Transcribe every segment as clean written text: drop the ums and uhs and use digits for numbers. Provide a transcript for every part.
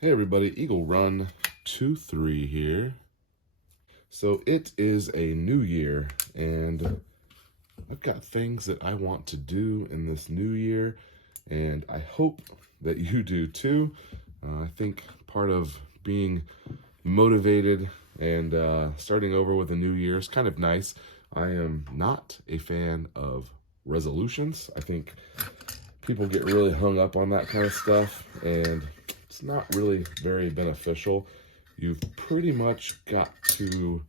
Hey everybody, Eagle Run 2-3 here. So it is a new year and I've got things that I want to do in this new year and I hope that you do too. I think part of being motivated and starting over with a new year is kind of nice. I am not a fan of resolutions. I think people get really hung up on that kind of stuff and it's not really very beneficial. You've pretty much got to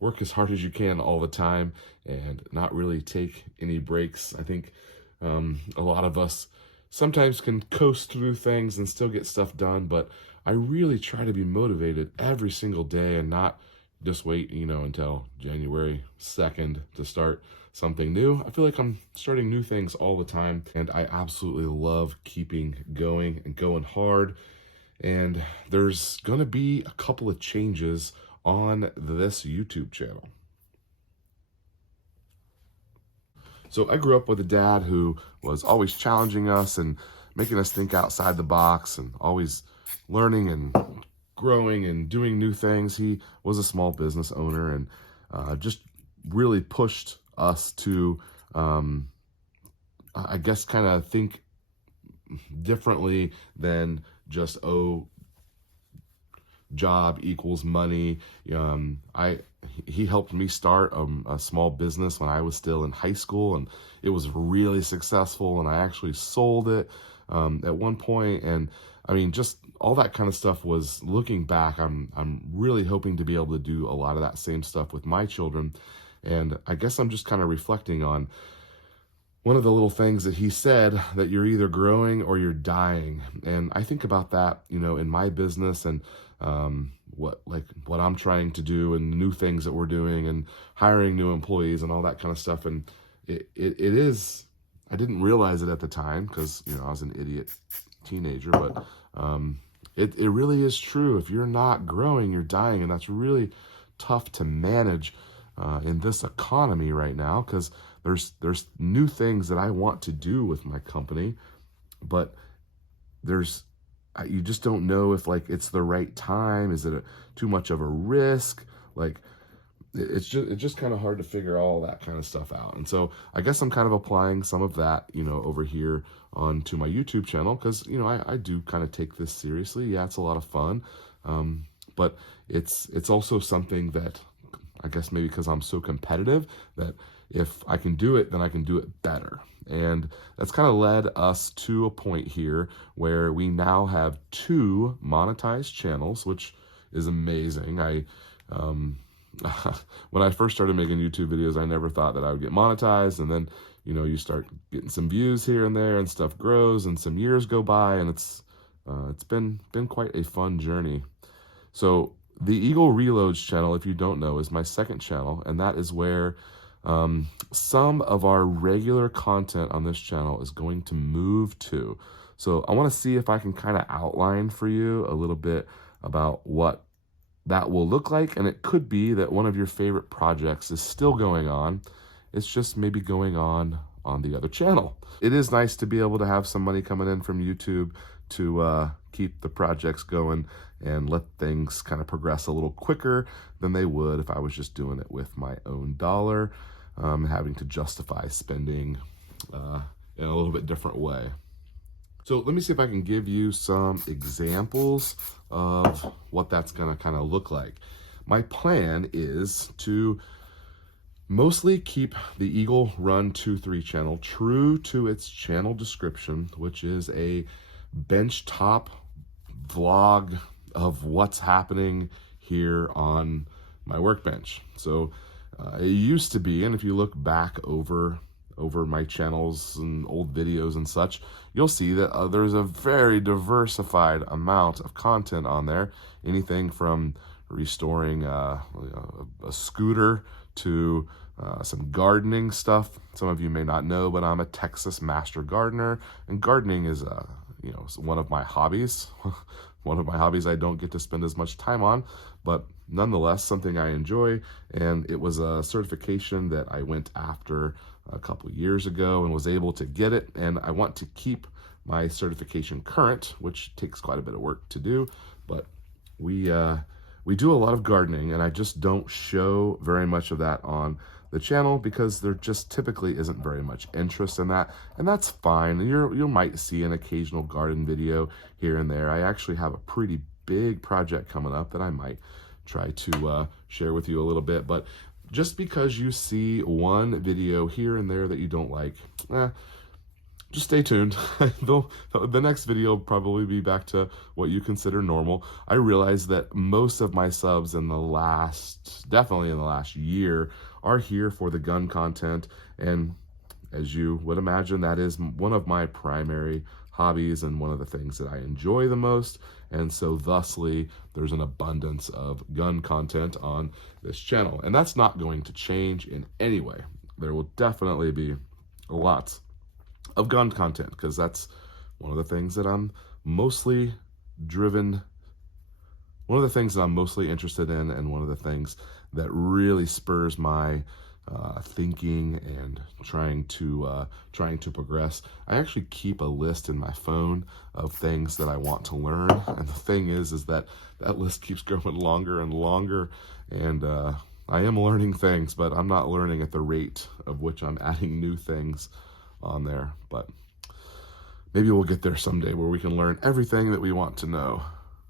work as hard as you can all the time and not really take any breaks. I think a lot of us sometimes can coast through things and still get stuff done, but I really try to be motivated every single day and not just wait, until January 2nd to start something new. I feel like I'm starting new things all the time, and I absolutely love keeping going and going hard. And there's gonna be a couple of changes on this YouTube channel. So I grew up with a dad who was always challenging us and making us think outside the box and always learning and growing and doing new things. He was a small business owner and just really pushed us to, I guess, kind of think differently than just, job equals money. He helped me start a small business when I was still in high school, and it was really successful, and I actually sold it at one point. And I mean, just all that kind of stuff was, looking back, I'm really hoping to be able to do a lot of that same stuff with my children. And I guess I'm just kind of reflecting on one of the little things that he said, that you're either growing or you're dying. And I think about that, in my business and what I'm trying to do and the new things that we're doing and hiring new employees and all that kind of stuff. And it is, I didn't realize it at the time because, I was an idiot teenager, but it really is true. If you're not growing, you're dying. And that's really tough to manage in this economy right now, because there's new things that I want to do with my company, but you just don't know if it's the right time. Is it too much of a risk? It's just kind of hard to figure all that kind of stuff out. And so I guess I'm kind of applying some of that, over here onto my YouTube channel, because, I do kind of take this seriously. Yeah, it's a lot of fun. But it's also something that I guess maybe because I'm so competitive, that if I can do it, then I can do it better. And that's kind of led us to a point here where we now have 2 monetized channels, which is amazing. When I first started making YouTube videos, I never thought that I would get monetized. And then, you start getting some views here and there and stuff grows and some years go by, and it's been quite a fun journey. So the Eagle Reloads channel, if you don't know, is my second channel, and that is where some of our regular content on this channel is going to move to. So I want to see if I can kind of outline for you a little bit about what that will look like, and it could be that one of your favorite projects is still going on. It's just maybe going on the other channel. It is nice to be able to have some money coming in from YouTube to keep the projects going and let things kind of progress a little quicker than they would if I was just doing it with my own dollar, having to justify spending in a little bit different way. So let me see if I can give you some examples of what that's gonna kind of look like. My plan is to mostly keep the Eagle Run 2-3 channel true to its channel description, which is a benchtop vlog of what's happening here on my workbench. So it used to be, and if you look back over my channels and old videos and such, you'll see that there's a very diversified amount of content on there. Anything from restoring a scooter to some gardening stuff. Some of you may not know, but I'm a Texas master gardener, and gardening is one of my hobbies. One of my hobbies I don't get to spend as much time on, but nonetheless something I enjoy. And it was a certification that I went after a couple years ago and was able to get it. And I want to keep my certification current, which takes quite a bit of work to do, But we do a lot of gardening, and I just don't show very much of that on the channel because there just typically isn't very much interest in that, and that's fine. You might see an occasional garden video here and there. I actually have a pretty big project coming up that I might try to share with you a little bit, but just because you see one video here and there that you don't like, just stay tuned. The next video will probably be back to what you consider normal. I realize that most of my subs definitely in the last year, are here for the gun content. And as you would imagine, that is one of my primary hobbies and one of the things that I enjoy the most. And so thusly, there's an abundance of gun content on this channel. And that's not going to change in any way. There will definitely be lots of gun content because that's one of the things that I'm mostly interested in, and one of the things that really spurs my thinking and trying to progress. I actually keep a list in my phone of things that I want to learn, and the thing is that list keeps growing longer and longer, and I am learning things, but I'm not learning at the rate of which I'm adding new things on there. But maybe we'll get there someday where we can learn everything that we want to know.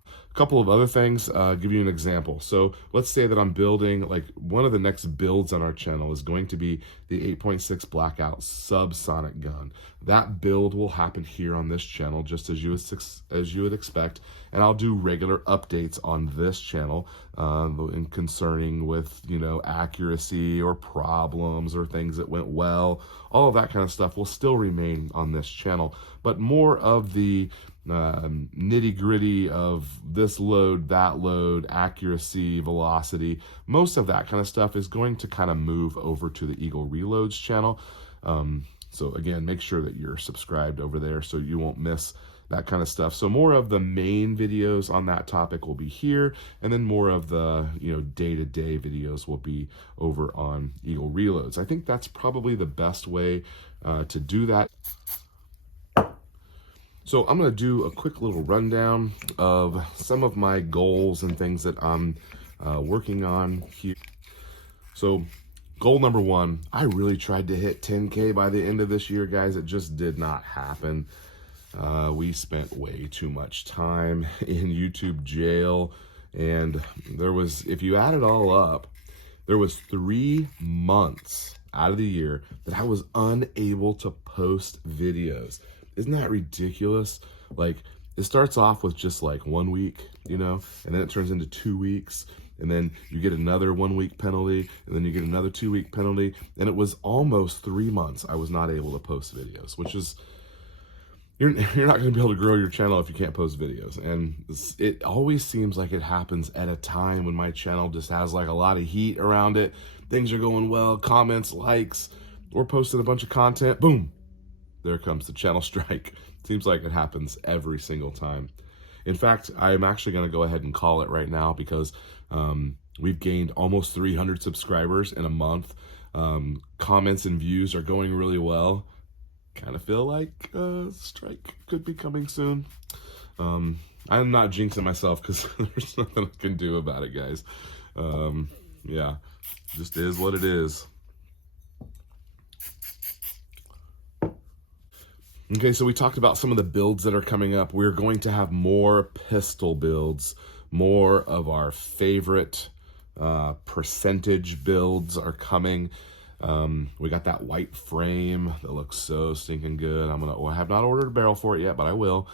A couple of other things, give you an example. So let's say that I'm building, like one of the next builds on our channel is going to be the 8.6 Blackout subsonic gun. That build will happen here on this channel, just as you would expect. And I'll do regular updates on this channel in concerning with, accuracy or problems or things that went well. All of that kind of stuff will still remain on this channel, but more of the nitty gritty of this load, that load, accuracy, velocity, most of that kind of stuff is going to kind of move over to the Eagle Reloads channel. So again, make sure that you're subscribed over there so you won't miss that kind of stuff. So more of the main videos on that topic will be here, and then more of the day-to-day videos will be over on Eagle Reloads. I think that's probably the best way to do that. So I'm going to do a quick little rundown of some of my goals and things that I'm working on here. So goal number one, I really tried to hit 10K by the end of this year, guys. It just did not happen. We spent way too much time in YouTube jail, and if you add it all up, there was 3 months out of the year that I was unable to post videos. Isn't that ridiculous? Like, it starts off with just like 1 week, and then it turns into 2 weeks, and then you get another 1 week penalty, and then you get another 2 week penalty, and it was almost 3 months I was not able to post videos, which is, you're not going to be able to grow your channel if you can't post videos. And it always seems like it happens at a time when my channel just has like a lot of heat around it. Things are going well, comments, likes, we're posting a bunch of content, boom, there comes the channel strike. Seems like it happens every single time. In fact, I'm actually going to go ahead and call it right now because we've gained almost 300 subscribers in a month. Comments and views are going really well. Kind of feel like a strike could be coming soon. I'm not jinxing myself because there's nothing I can do about it, guys. Yeah, just is what it is. Okay, so we talked about some of the builds that are coming up. We're going to have more pistol builds. More of our favorite percentage builds are coming. We got that white frame that looks so stinking good. I have not ordered a barrel for it yet, but I will.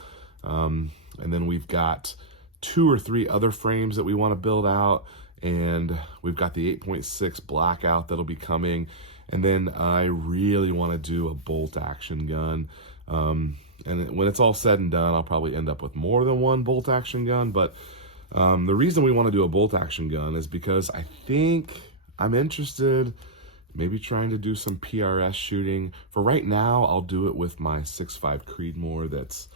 And then we've got 2 or 3 other frames that we want to build out. And we've got the 8.6 Blackout that'll be coming. And then I really want to do a bolt action gun. And when it's all said and done, I'll probably end up with more than one bolt action gun. But the reason we want to do a bolt action gun is because I think I'm interested maybe trying to do some PRS shooting. For right now, I'll do it with my 6.5 Creedmoor that's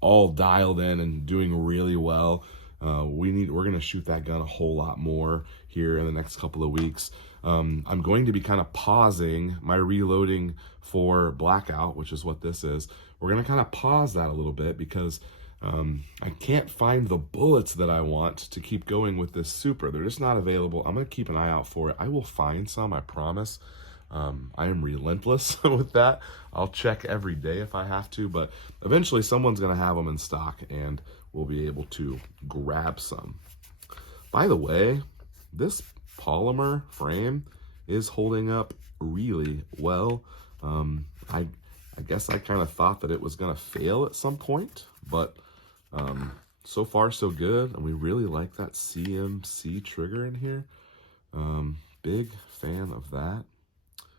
all dialed in and doing really well. We're going to shoot that gun a whole lot more here in the next couple of weeks. I'm going to be kind of pausing my reloading for Blackout, which is what this is. We're going to kind of pause that a little bit because I can't find the bullets that I want to keep going with this super. They're just not available. I'm going to keep an eye out for it. I will find some, I promise. I am relentless with that. I'll check every day if I have to, but eventually someone's going to have them in stock and we'll be able to grab some. By the way, this polymer frame is holding up really well. I guess I kind of thought that it was going to fail at some point, but so far so good, and we really like that CMC trigger in here. Big fan of that.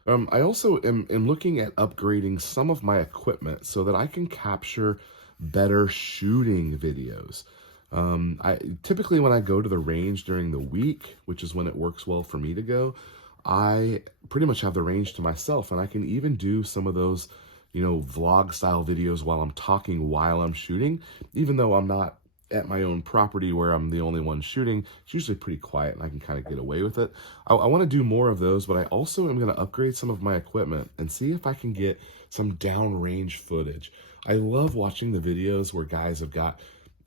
I also am looking at upgrading some of my equipment so that I can capture better shooting videos. I typically, when I go to the range during the week, which is when it works well for me to go, I pretty much have the range to myself, and I can even do some of those, vlog style videos while I'm talking while I'm shooting, even though I'm not at my own property where I'm the only one shooting. It's usually pretty quiet and I can kind of get away with it. I want to do more of those, but I also am going to upgrade some of my equipment and see if I can get some downrange footage. I love watching the videos where guys have got,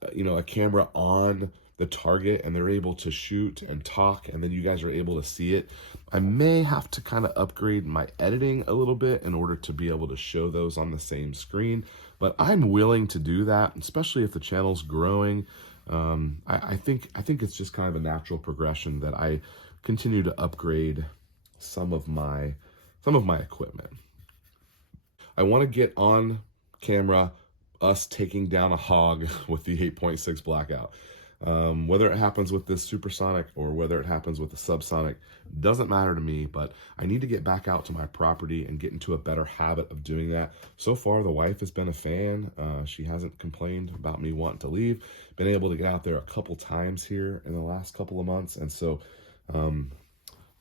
a camera on the target and they're able to shoot and talk, and then you guys are able to see it. I may have to kind of upgrade my editing a little bit in order to be able to show those on the same screen, but I'm willing to do that, especially if the channel's growing. I think it's just kind of a natural progression that I continue to upgrade some of my equipment. I want to get on camera us taking down a hog with the 8.6 blackout. Whether it happens with this supersonic or whether it happens with the subsonic doesn't matter to me, but I need to get back out to my property and get into a better habit of doing that. So far, the wife has been a fan. She hasn't complained about me wanting to leave. Been able to get out there a couple times here in the last couple of months, and so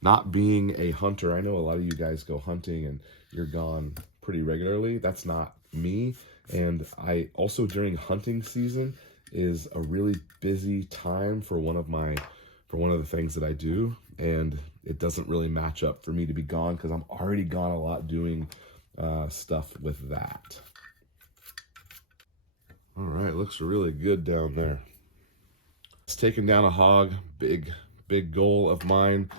not being a hunter, I know a lot of you guys go hunting and you're gone pretty regularly. That's not me. And I also, during hunting season, is a really busy time for one of the things that I do, and it doesn't really match up for me to be gone because I'm already gone a lot doing stuff with that. All right, looks really good down there. It's taking down a hog, big goal of mine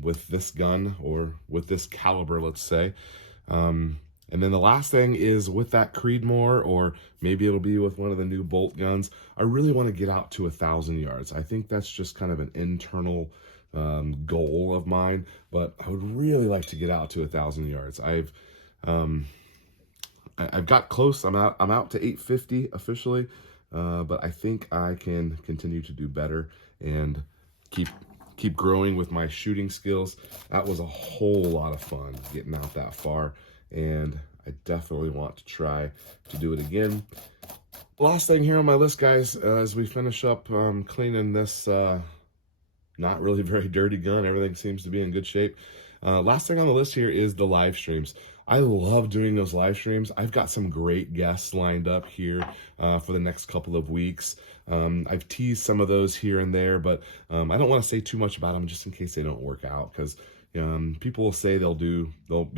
with this gun, or with this caliber, let's say. And then the last thing is with that Creedmoor, or maybe it'll be with one of the new bolt guns, I really want to get out to 1,000 yards. I think that's just kind of an internal goal of mine, but I would really like to get out to 1,000 yards. I've got close. I'm out to 850 officially, but I think I can continue to do better and keep growing with my shooting skills. That was a whole lot of fun getting out that far, and I definitely want to try to do it again. Last thing here on my list, guys, as we finish up cleaning this not really very dirty gun, everything seems to be in good shape. Last thing on the list here is the live streams. I love doing those live streams. I've got some great guests lined up here for the next couple of weeks. I've teased some of those here and there, but I don't want to say too much about them just in case they don't work out, because people will say they'll be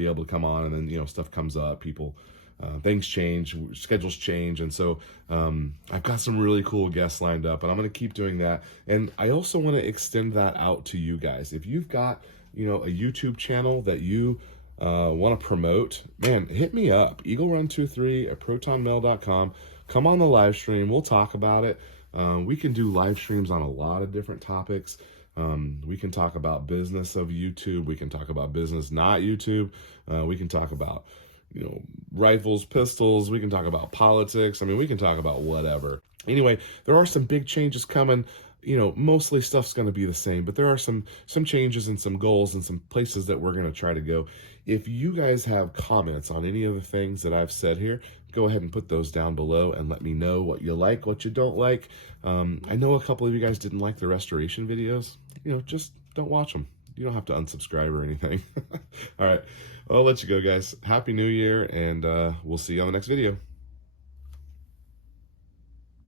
able to come on, and then stuff comes up, things change, schedules change, and so I've got some really cool guests lined up, and I'm going to keep doing that. And I also want to extend that out to you guys. If you've got a YouTube channel that you want to promote, man, hit me up, eaglerun23@protonmail.com. Come on the live stream, we'll talk about it. We can do live streams on a lot of different topics. We can talk about business of YouTube. We can talk about business not YouTube. We can talk about, rifles, pistols. We can talk about politics. I mean, we can talk about whatever. Anyway, there are some big changes coming. Mostly stuff's going to be the same, but there are some changes and some goals and some places that we're going to try to go. If you guys have comments on any of the things that I've said here, go ahead and put those down below and let me know what you like, what you don't like. I know a couple of you guys didn't like the restoration videos. Just don't watch them. You don't have to unsubscribe or anything. All right, I'll let you go, guys. Happy New Year, and we'll see you on the next video.